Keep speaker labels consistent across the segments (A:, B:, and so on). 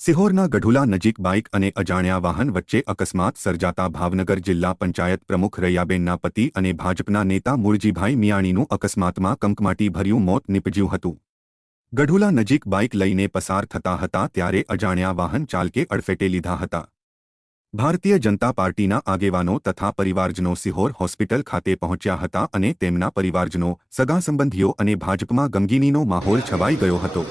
A: સિહોરના ગઢુલા નજીક બાઇક અને અજાણ્યા વાહન વચ્ચે અકસ્માત સર્જાતા ભાવનગર જિલ્લા પંચાયત પ્રમુખ રૈયાબેનના પતિ અને ભાજપના નેતા મૂળજીભાઈ મિયાણીનું અકસ્માતમાં કંકમાટી ભર્યું મોત નીપજ્યું હતું. ગઢુલા નજીક બાઇક લઈને પસાર થતા હતા ત્યારે અજાણ્યા વાહન ચાલકે અડફેટે લીધા હતા. ભારતીય જનતા પાર્ટીના આગેવાનો તથા પરિવારજનો સિહોર હોસ્પિટલ ખાતે પહોંચ્યા હતા અને તેમના પરિવારજનો, સગા સંબંધીઓ અને ભાજપમાં ગમગીનીનો માહોલ છવાઈ ગયો હતો.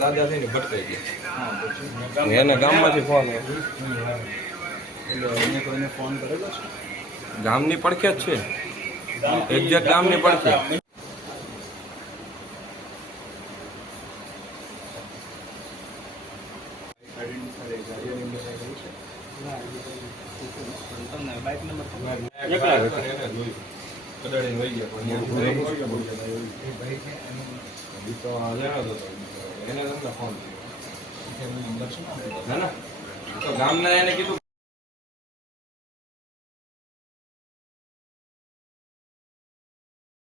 B: દાદા થઈને ભટકાઈ ગયા. એને ગામમાંથી ફોન ફોન કરેલો છે? ગામની પડખે જ છે. એક્ઝેક્ટ ગામની પડખે. કડાડીને વહી ગયા. પણ એને તમને ફોન કર્યો. ના ના તો ગામના એને કીધું